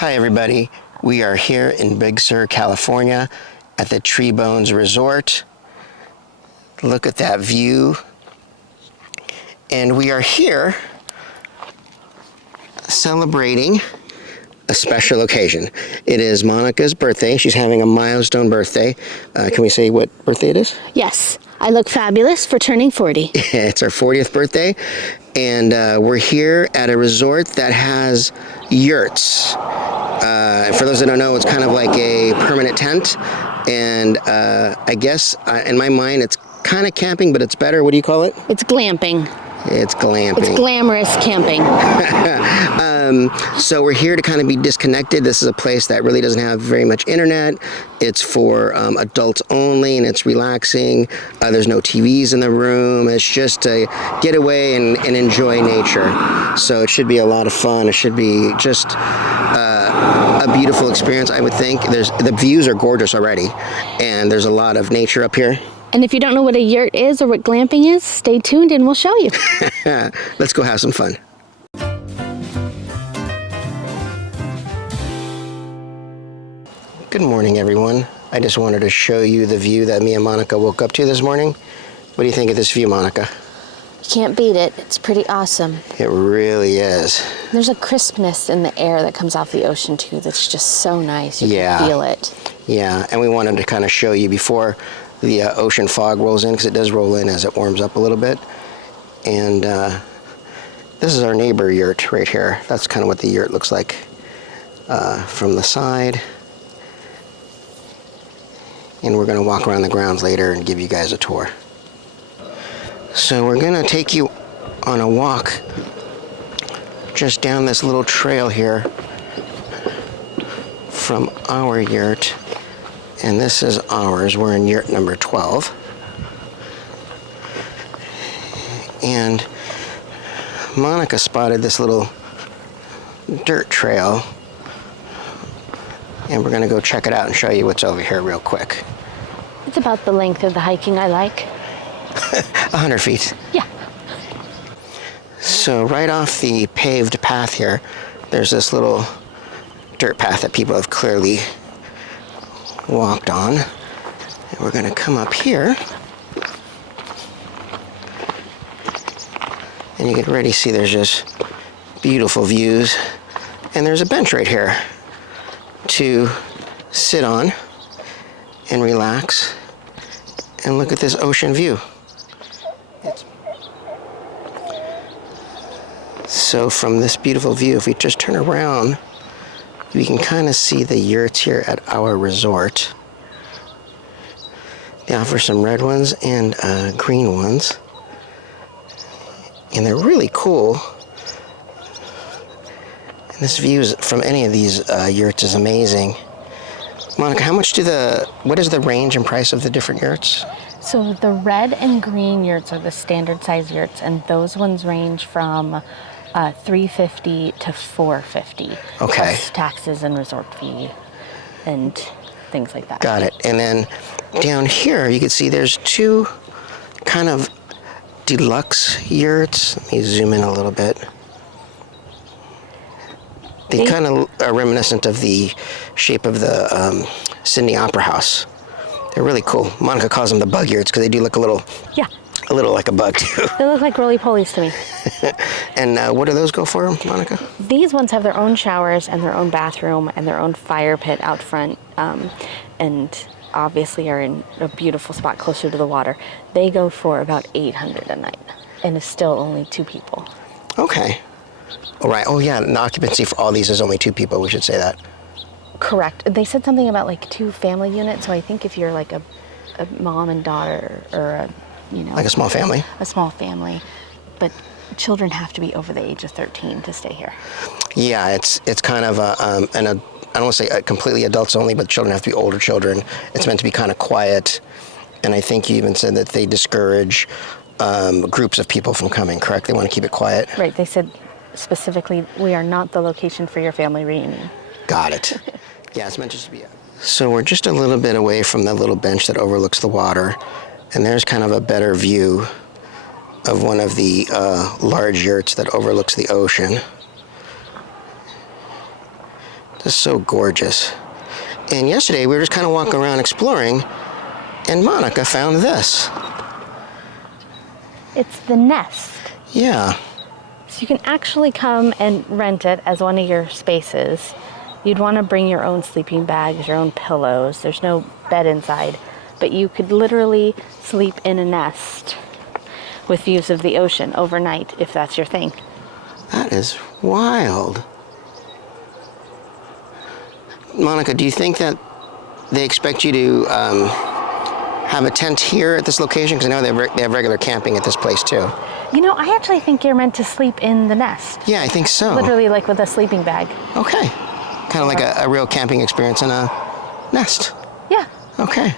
Hi everybody, we are here in Big Sur, California at the Treebones Resort. Look at that view. And we are here celebrating a special occasion. It is Monica's birthday. She's having a milestone birthday. Can we say what birthday it is? Yes, I look fabulous for turning 40. It's our 40th birthday, and we're here at a resort that has yurts. For those that don't know, it's kind of like a permanent tent, and I guess in my mind it's kind of camping, but it's better. What do you call it? It's glamping. It's glamping. It's glamorous camping. So we're here to kind of be disconnected. This is a place that really doesn't have very much internet. It's for adults only, and it's relaxing. There's no TVs in the room. It's just to get away and enjoy nature. So it should be a lot of fun. It should be just a beautiful experience, I would think. The views are gorgeous already, and there's a lot of nature up here. And if you don't know what a yurt is or what glamping is, stay tuned and we'll show you. Let's go have some fun. Good morning, everyone. I just wanted to show you the view that me and Monica woke up to this morning. What do you think of this view, Monica? You can't beat it. It's pretty awesome. It really is. There's a crispness in the air that comes off the ocean, too, that's just so nice. You can feel it. Yeah, and we wanted to kind of show you before the ocean fog rolls in, because it does roll in as it warms up a little bit. And this is our neighbor yurt right here. That's kind of what the yurt looks like from the side. And we're going to walk around the grounds later and give you guys a tour. So we're going to take you on a walk just down this little trail here from our yurt. And this is ours. We're in yurt number 12. And Monica spotted this little dirt trail. And we're going to go check it out and show you what's over here real quick. It's about the length of the hiking I like. 100 feet. Yeah. So right off the paved path here, there's this little dirt path that people have clearly walked on. And we're going to come up here. And you can already see there's just beautiful views. And there's a bench right here to sit on and relax and look at this ocean view. So from this beautiful view, if we just turn around, we can kind of see the yurts here at our resort. They offer some red ones and green ones. And they're really cool. And this view from any of these yurts is amazing. Monica, what is the range and price of the different yurts? So the red and green yurts are the standard size yurts, and those ones range from $350 to $450. Okay. Plus taxes and resort fee and things like that. Got it. And then down here, you can see there's two kind of deluxe yurts. Let me zoom in a little bit. They kind of are reminiscent of the shape of the Sydney Opera House. They're really cool. Monica calls them the bug yurts because they do look a little like a bug too. They look like roly-polies to me. And what do those go for, Monica? These ones have their own showers and their own bathroom and their own fire pit out front, and obviously are in a beautiful spot closer to the water. They go for about $800 a night, and it's still only 2 people. Okay. All right. Oh yeah, and the occupancy for all these is only 2 people. We should say that. Correct. They said something about like 2 family units. So I think if you're like a mom and daughter, or like a small family. A small family, but children have to be over the age of 13 to stay here. Yeah, it's kind of I don't want to say completely adults only, but children have to be older children. It's meant to be kind of quiet, and I think you even said that they discourage groups of people from coming. Correct? They want to keep it quiet. Right. They said specifically, we are not the location for your family reunion. Got it. Yeah, it's meant just to be. So we're just a little bit away from the little bench that overlooks the water, and there's kind of a better view of one of the large yurts that overlooks the ocean. Just so gorgeous. And yesterday we were just kind of walking around exploring, and Monica found this. It's the nest. Yeah. So you can actually come and rent it as one of your spaces. You'd want to bring your own sleeping bags, your own pillows. There's no bed inside, but you could literally sleep in a nest with views of the ocean overnight if that's your thing. That is wild. Monica, do you think that they expect you to have a tent here at this location? Because I know they have regular camping at this place too. You know, I actually think you're meant to sleep in the nest. Yeah, I think so. Literally like with a sleeping bag. Okay. Kind of like a real camping experience in a nest. Yeah. Okay.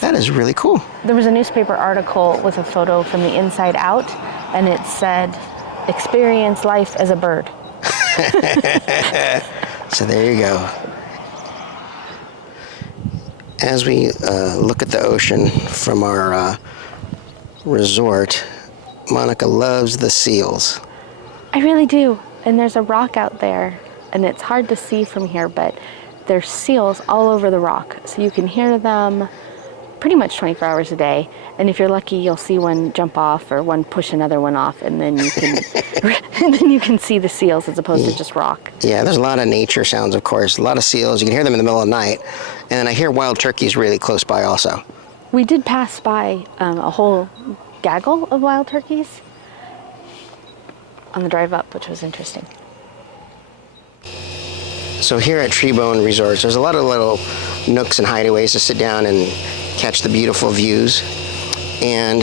That is really cool. There was a newspaper article with a photo from the inside out, and it said, "Experience life as a bird." So there you go. As we look at the ocean from our resort, Monica loves the seals. I really do. And there's a rock out there, and it's hard to see from here, but there's seals all over the rock. So you can hear them pretty much 24 hours a day. And if you're lucky, you'll see one jump off or one push another one off, and then you can and then you can see the seals as opposed to just rock. Yeah, there's a lot of nature sounds, of course. A lot of seals. You can hear them in the middle of the night. And then I hear wild turkeys really close by also. We did pass by a whole gaggle of wild turkeys on the drive up, which was interesting. So here at Treebones Resort, there's a lot of little nooks and hideaways to sit down and catch the beautiful views. And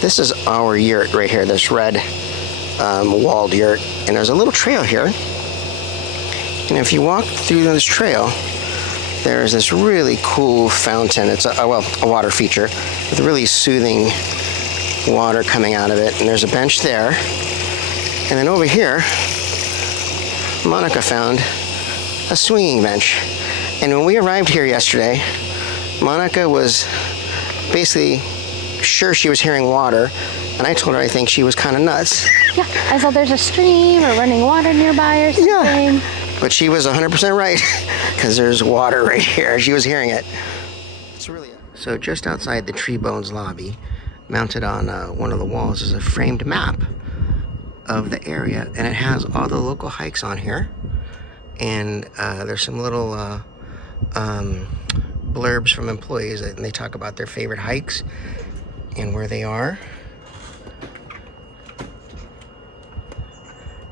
this is our yurt right here, this red walled yurt. And there's a little trail here. And if you walk through this trail, there's this really cool fountain. It's a water feature with really soothing water coming out of it. And there's a bench there. And then over here, Monica found a swinging bench. And when we arrived here yesterday, Monica was basically sure she was hearing water, and I told her I think she was kind of nuts. Yeah, I thought there's a stream or running water nearby or something. Yeah, but she was 100% right, because there's water right here. She was hearing it. It's really so just outside the Treebones lobby, mounted on one of the walls, is a framed map of the area, and it has all the local hikes on here. And there's some little blurbs from employees, and they talk about their favorite hikes and where they are.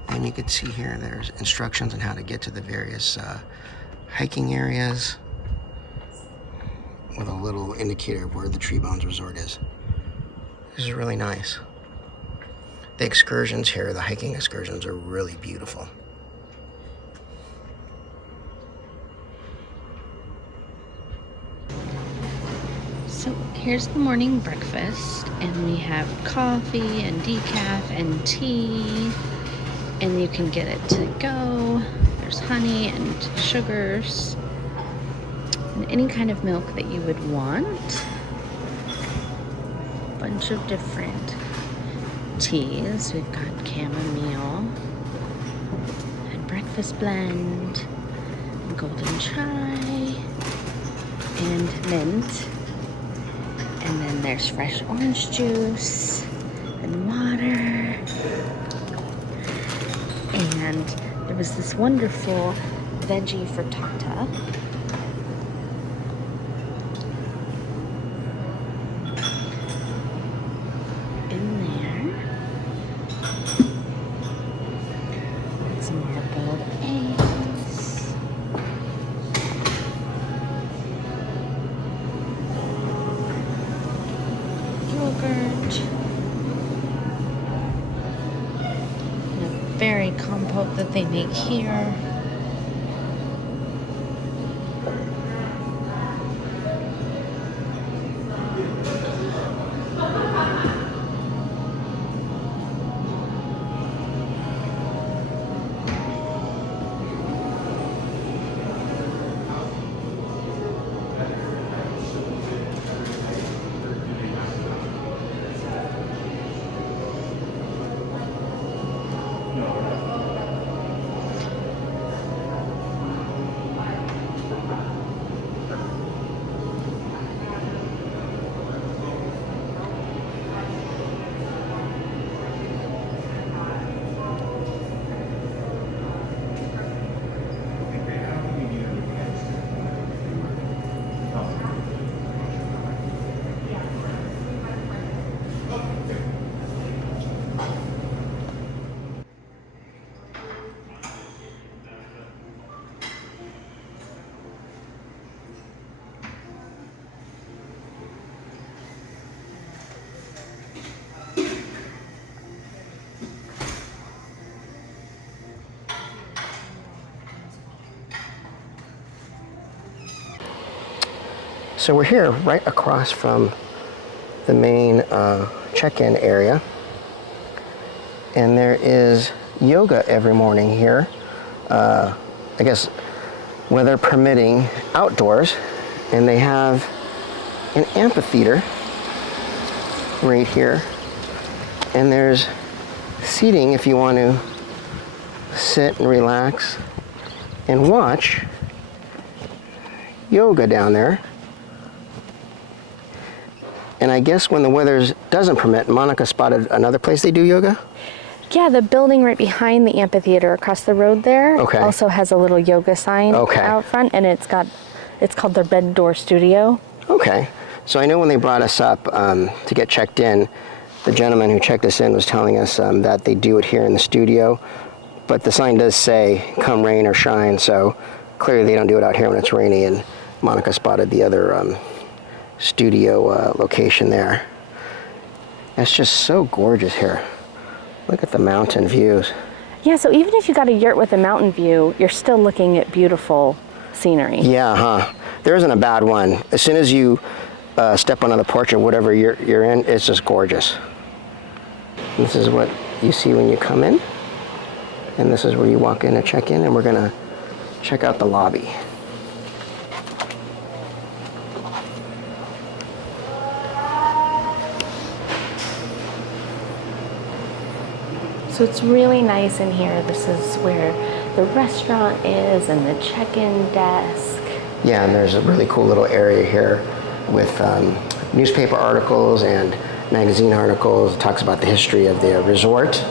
And you can see here there's instructions on how to get to the various hiking areas with a little indicator of where the Treebones Resort is. This is really nice. The excursions here, the hiking excursions, are really beautiful. So here's the morning breakfast, and we have coffee and decaf and tea, and you can get it to go. There's honey and sugars and any kind of milk that you would want. A bunch of different teas. We've got chamomile and breakfast blend, golden chai, and mint. And then there's fresh orange juice and water. And there was this wonderful veggie frittata. In there. And some hard-boiled eggs. Yogurt. And a berry compote that they make here. So we're here right across from the main check-in area. And there is yoga every morning here. I guess weather permitting outdoors. And they have an amphitheater right here. And there's seating if you want to sit and relax and watch yoga down there. And I guess when the weather doesn't permit, Monica spotted another place they do yoga? Yeah, the building right behind the amphitheater across the road there Okay. also has a little yoga sign out front, and it's called their Bed Door Studio. Okay. So I know when they brought us up to get checked in, the gentleman who checked us in was telling us that they do it here in the studio, but the sign does say come rain or shine, so clearly they don't do it out here when it's rainy, and Monica spotted the other studio location there. It's just so gorgeous here. Look at the mountain views. Yeah, so even if you got a yurt with a mountain view, you're still looking at beautiful scenery. Yeah, huh? There isn't a bad one. As soon as you step onto the porch or whatever you're in, it's just gorgeous. This is what you see when you come in. And this is where you walk in and check in, and we're gonna check out the lobby. So it's really nice in here. This is where the restaurant is and the check-in desk. Yeah, and there's a really cool little area here with newspaper articles and magazine articles. It talks about the history of the resort.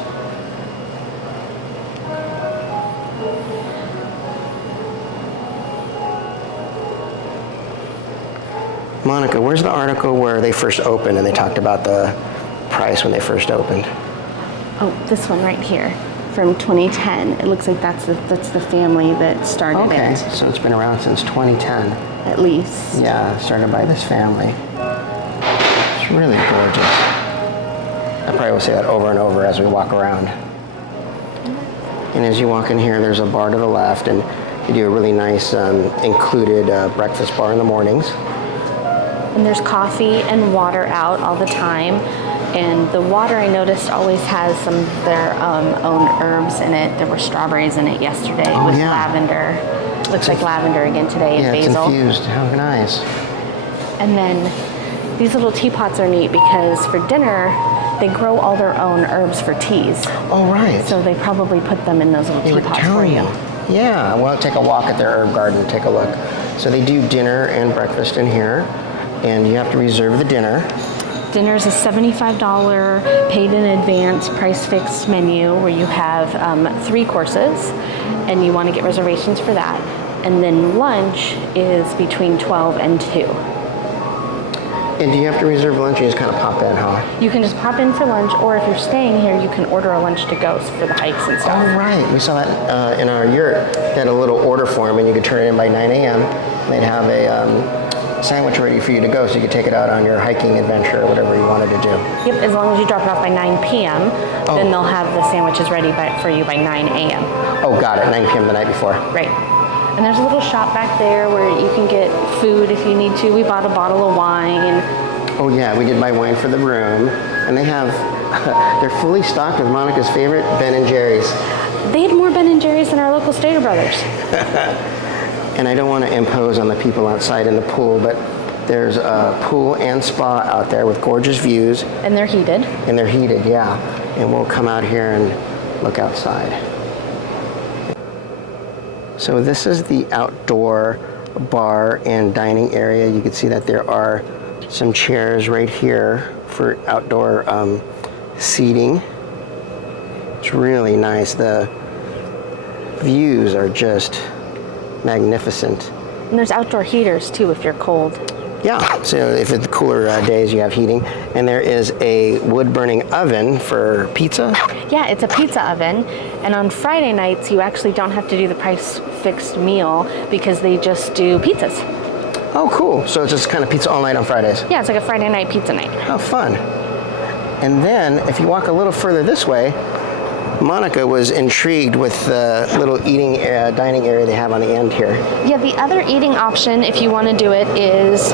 Monica, where's the article where they first opened and they talked about the price when they first opened? Oh, this one right here from 2010. It looks like that's the family that started Okay, it. so it's been around since 2010. At least. Yeah, started by this family. It's really gorgeous. I probably will say that over and over as we walk around. And as you walk in here, there's a bar to the left, and they do a really nice included breakfast bar in the mornings. And there's coffee and water out all the time. And the water, I noticed, always has some of their own herbs in it. There were strawberries in it yesterday with lavender. Looks like lavender again today and basil. Yeah, it's infused. How nice. And then these little teapots are neat because for dinner, they grow all their own herbs for teas. Oh, right. So they probably put them in those little teapots for you. Yeah, well, take a walk at their herb garden, take a look. So they do dinner and breakfast in here, and you have to reserve the dinner. Dinner's a $75 paid in advance price fixed menu where you have 3 courses, and you want to get reservations for that. And then lunch is between 12 and 2. And do you have to reserve lunch? You just kind of pop in, huh? You can just pop in for lunch, or if you're staying here, you can order a lunch to go for the hikes and stuff. Oh, right. We saw that in our yurt. They had a little order form, and you could turn it in by 9 a.m. They'd have a sandwich ready for you to go, so you could take it out on your hiking adventure or whatever you wanted to do. Yep, as long as you drop it off by 9 p.m., then they'll have the sandwiches ready for you by 9 a.m. Oh, got it. 9 p.m. the night before. Right. And there's a little shop back there where you can get food if you need to. We bought a bottle of wine. Oh yeah, we did buy wine for the room. And they have, they're fully stocked with Monica's favorite, Ben & Jerry's. They had more Ben & Jerry's than our local Stater Brothers. And I don't want to impose on the people outside in the pool, but there's a pool and spa out there with gorgeous views. And they're heated. And they're heated, yeah. And we'll come out here and look outside. So this is the outdoor bar and dining area. You can see that there are some chairs right here for outdoor seating. It's really nice. The views are just magnificent. And there's outdoor heaters too if you're cold. Yeah, so if it's cooler days, you have heating. And there is a wood-burning oven for pizza. Yeah, it's a pizza oven. And on Friday nights, you actually don't have to do the price-fixed meal because they just do pizzas. Oh, cool. So it's just kind of pizza all night on Fridays. Yeah, it's like a Friday night pizza night. Oh, fun. And then, if you walk a little further this way, Monica was intrigued with the little dining area they have on the end here. Yeah, the other eating option, if you want to do it, is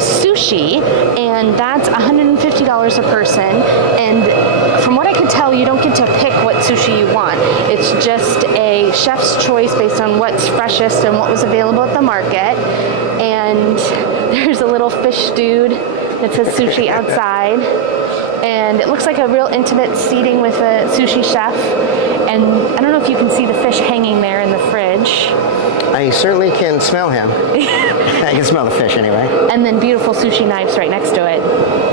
sushi, and that's $150 a person. And from what I could tell, you don't get to pick what sushi you want. It's just a chef's choice based on what's freshest and what was available at the market. And there's a little fish dude that says sushi outside. And it looks like a real intimate seating with a sushi chef. And I don't know if you can see the fish hanging there in the fridge. I certainly can smell him. I can smell the fish anyway. And then beautiful sushi knives right next to it.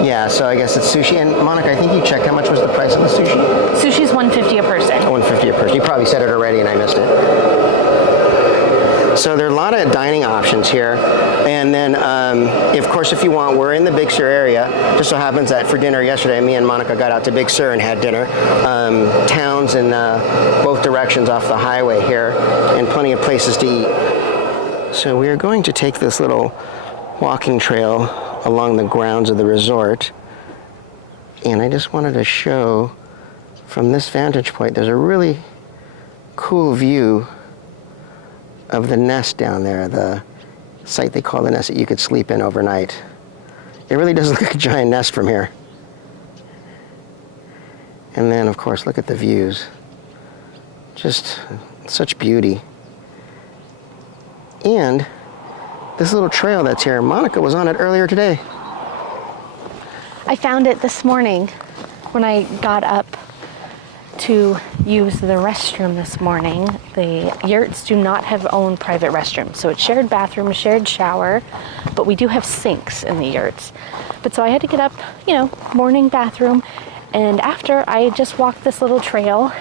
Yeah, so I guess it's sushi. And Monica, I think you checked how much was the price of the sushi? Sushi's $150 a person. $150 a person. You probably said it already and I missed it. So there are a lot of dining options here. And then, of course, if you want, we're in the Big Sur area. Just so happens that for dinner yesterday, me and Monica got out to Big Sur and had dinner. Towns in both directions off the highway here, and plenty of places to eat. So we are going to take this little walking trail along the grounds of the resort. And I just wanted to show from this vantage point, there's a really cool view of the nest down there, the site they call the nest that you could sleep in overnight. It really does look like a giant nest from here. And then, of course, look at the views. Just such beauty. And this little trail that's here, Monica was on it earlier today. I found it this morning when I got up to use the restroom this morning. The Yurts do not have own private restrooms, so it's shared bathroom, shared shower, but we do have sinks in the Yurts. But so I had to get up, morning bathroom, and after I just walked this little trail,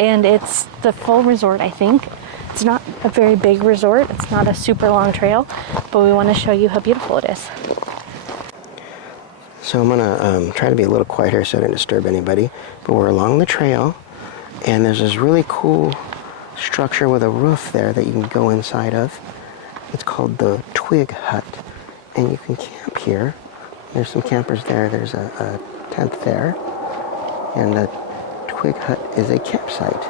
and it's the full resort, I think. It's not a very big resort, it's not a super long trail, but we want to show you how beautiful it is. So I'm gonna try to be a little quieter so I don't disturb anybody, but we're along the trail, and there's this really cool structure with a roof there that you can go inside of. It's called the Twig Hut, and you can camp here. There's some campers there. There's a tent there, and the Twig Hut is a campsite.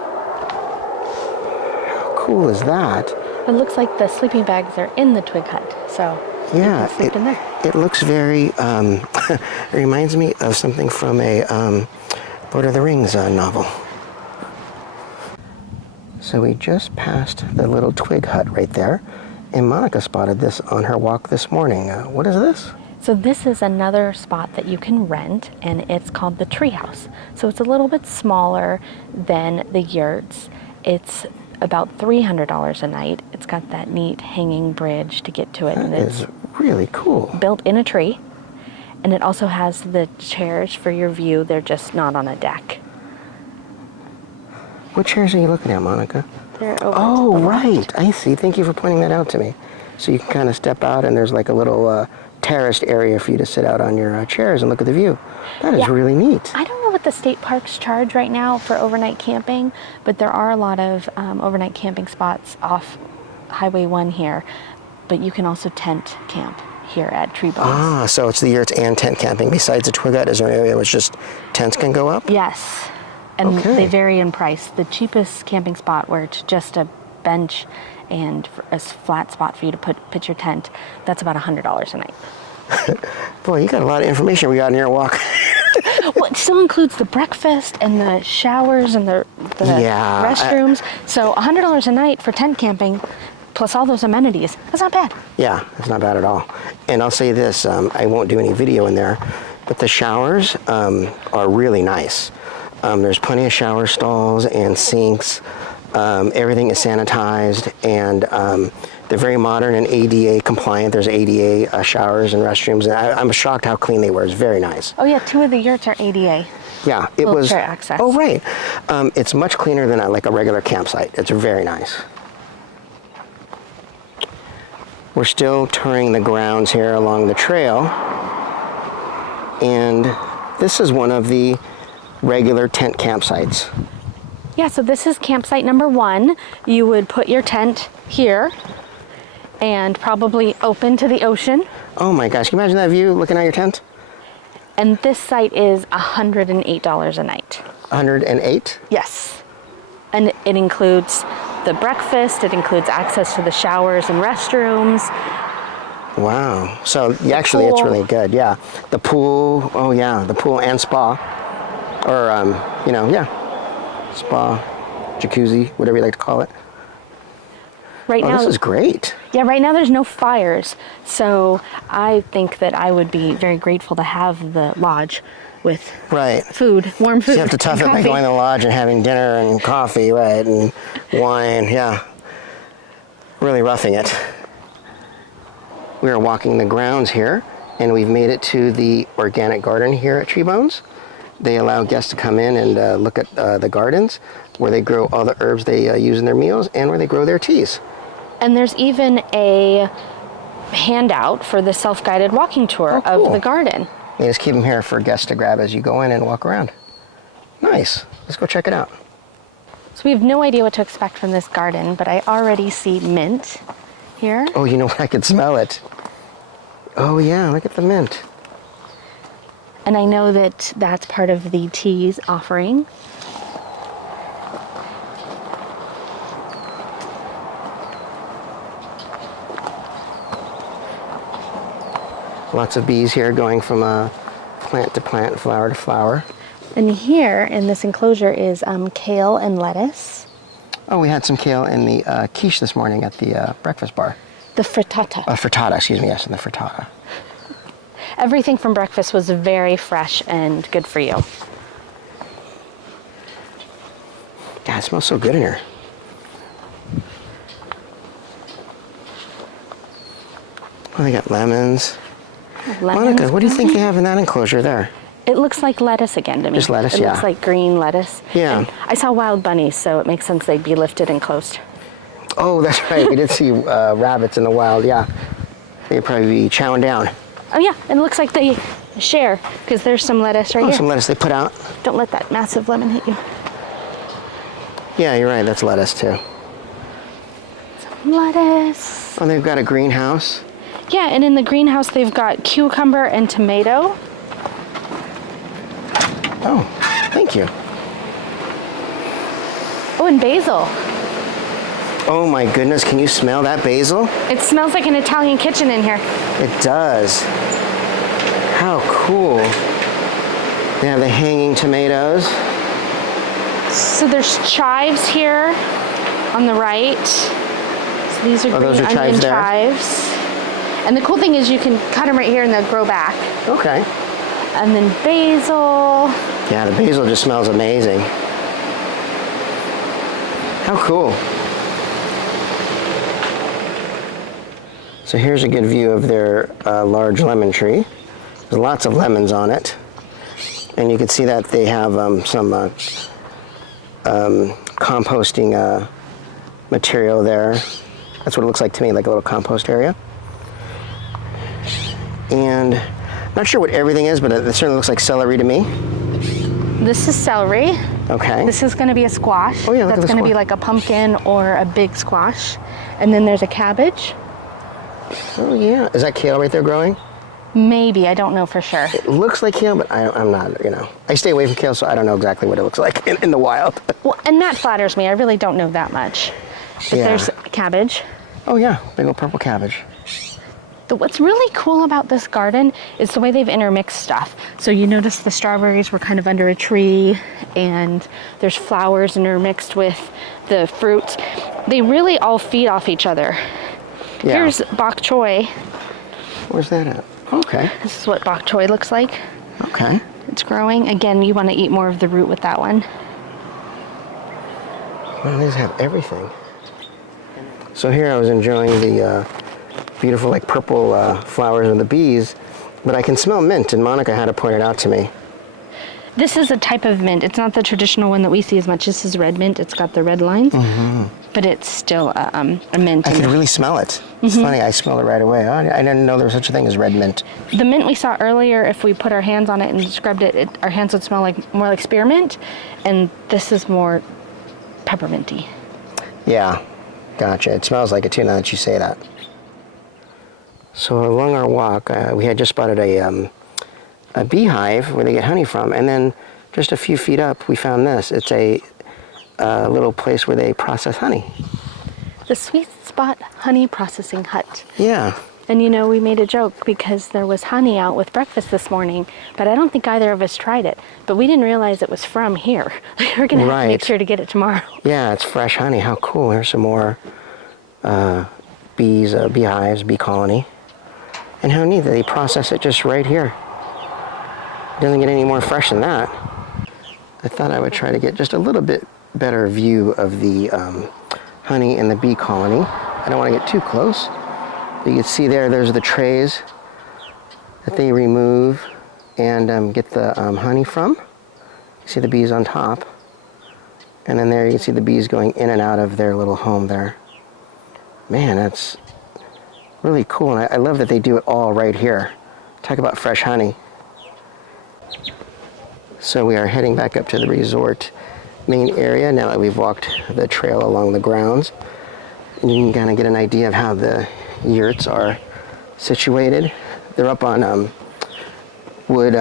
How cool is that? It looks like the sleeping bags are in the Twig Hut, so yeah, you can sleep in there. It looks very, it reminds me of something from a Lord of the Rings novel. So we just passed the little Twig Hut right there, and Monica spotted this on her walk this morning. What is this? So this is another spot that you can rent, and it's called the Treehouse. So it's a little bit smaller than the Yurts. It's about $300 a night. It's got that neat hanging bridge to get to it. That is really cool. Built in a tree. And it also has the chairs for your view. They're just not on a deck. What chairs are you looking at, Monica? They're over Oh, to the right. left. I see. Thank you for pointing that out to me. So you can kind of step out, and there's like a little terraced area for you to sit out on your chairs and look at the view. That is really neat. I don't know what the state parks charge right now for overnight camping, but there are a lot of overnight camping spots off Highway 1 here. But you can also tent camp here at Treebones. Ah, so it's the Yurts and tent camping. Besides the Twig Hut, is there an area which just tents can go up? Yes, and they vary in price. The cheapest camping spot where it's just a bench and a flat spot for you to pitch your tent, that's about $100 a night. Boy, you got a lot of information we got in your walk. Well, it still includes the breakfast and the showers and the restrooms. So $100 a night for tent camping, plus all those amenities. That's not bad. Yeah, that's not bad at all. And I'll say this, I won't do any video in there, but the showers are really nice. There's plenty of shower stalls and sinks. Everything is sanitized, and they're very modern and ADA compliant. There's ADA showers and restrooms, and I'm shocked how clean they were. It's very nice. Oh yeah, 2 of the Yurts are ADA. Yeah, it was. Wheelchair access. Oh right, it's much cleaner than like a regular campsite. It's very nice. We're still touring the grounds here along the trail, and this is one of the regular tent campsites. Yeah, so this is campsite number 1. You would put your tent here and probably open to the ocean. Oh my gosh, can you imagine that view looking at your tent? And this site is $108 a night. 108? Yes. And it includes the breakfast, it includes access to the showers and restrooms. Wow. So actually, it's really good. Yeah. The pool. Oh, yeah. The pool and spa. Or, yeah. Spa, jacuzzi, whatever you like to call it. Right now, this is great. Yeah, right now there's no fires. So I think that I would be very grateful to have the lodge with food, warm food. So you have to tough it by going to the lodge and having dinner and coffee, right? And wine. Yeah. Really roughing it. We are walking the grounds here, and we've made it to the organic garden here at Treebones. They allow guests to come in and look at the gardens, where they grow all the herbs they use in their meals, and where they grow their teas. And there's even a handout for the self-guided walking tour of the garden. They just keep them here for guests to grab as you go in and walk around. Nice. Let's go check it out. So we have no idea what to expect from this garden, but I already see mint here. Oh, you know what? I can smell it. Oh, yeah. Look at the mint. And I know that that's part of the teas offering. Lots of bees here going from plant to plant, flower to flower. And here in this enclosure is kale and lettuce. Oh, we had some kale in the quiche this morning at the breakfast bar. The frittata. Frittata, excuse me, yes, in the frittata. Everything from breakfast was very fresh and good for you. God, it smells so good in here. Oh, they got lemons. Monica, what do you think they have in that enclosure there? It looks like lettuce again to me. Just lettuce, It looks like green lettuce. Yeah. And I saw wild bunnies, so it makes sense they'd be lifted and closed. Oh, that's right. We did see rabbits in the wild, yeah. They'd probably be chowing down. Oh yeah, and it looks like they share, because there's some lettuce right here. Some lettuce they put out. Don't let that massive lemon hit you. Yeah, you're right. That's lettuce, too. Some lettuce. Oh, they've got a greenhouse. Yeah, and in the greenhouse they've got cucumber and tomato. Oh, thank you. Oh, and basil. Oh my goodness, can you smell that basil? It smells like an Italian kitchen in here. It does. How cool. They have the hanging tomatoes. So there's chives here on the right. So these are green onion chives. And the cool thing is you can cut them right here and they'll grow back. Okay. And then basil. Yeah, the basil just smells amazing. How cool. So here's a good view of their large lemon tree. There's lots of lemons on it. And you can see that they have some composting material there. That's what it looks like to me, like a little compost area. And I'm not sure what everything is, but it certainly looks like celery to me. This is celery. Okay. This is going to be a squash. Oh yeah, look at that's the going to be like a pumpkin or a big squash. And then there's a cabbage. Oh yeah. Is that kale right there growing? Maybe, I don't know for sure. It looks like kale, but I'm not, I stay away from kale, so I don't know exactly what it looks like in the wild. Well, and that flatters me. I really don't know that much. But there's cabbage. Oh yeah, big old purple cabbage. What's really cool about this garden is the way they've intermixed stuff. So you notice the strawberries were kind of under a tree, and there's flowers intermixed with the fruits. They really all feed off each other. Yeah. Here's bok choy. Where's that at? Okay. This is what bok choy looks like. Okay. It's growing. Again, you want to eat more of the root with that one. Well, these have everything. So here I was enjoying the beautiful, like purple flowers of the bees, but I can smell mint, and Monica had to point it out to me. This is a type of mint. It's not the traditional one that we see as much. This is red mint. It's got the red lines, but it's still a mint. I can really smell it. It's funny, I smell it right away. I didn't know there was such a thing as red mint. The mint we saw earlier, if we put our hands on it and described it, our hands would smell more like spearmint, and this is more pepperminty. Yeah, gotcha. It smells like it too now that you say that. So along our walk, we had just spotted a beehive where they get honey from, and then just a few feet up, we found this. It's a little place where they process honey. The Sweet Spot Honey Processing Hut. Yeah. And you know, we made a joke because there was honey out with breakfast this morning, but I don't think either of us tried it. But we didn't realize it was from here. We're going to have to make sure to get it tomorrow. Yeah, it's fresh honey. How cool. Here's some more bees, beehives, bee colony. And how neat that they process it just right here. Doesn't get any more fresh than that. I thought I would try to get just a little bit better view of the honey in the bee colony. I don't want to get too close. But you can see there's the trays that they remove and get the honey from. You see the bees on top. And then there you can see the bees going in and out of their little home there. Man, that's really cool. And I love that they do it all right here. Talk about fresh honey. So we are heading back up to the resort main area now that we've walked the trail along the grounds. And you can kind of get an idea of how the yurts are situated. They're up on wood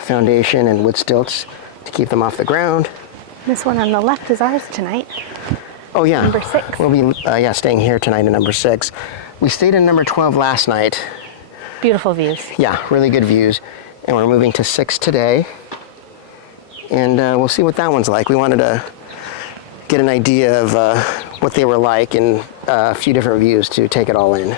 foundation and wood stilts to keep them off the ground. This one on the left is ours tonight. Oh yeah. Number 6. We'll be staying here tonight in number 6. We stayed in number 12 last night. Beautiful views. Yeah, really good views. And we're moving to 6 today. And we'll see what that one's like. We wanted to get an idea of what they were like and a few different views to take it all in.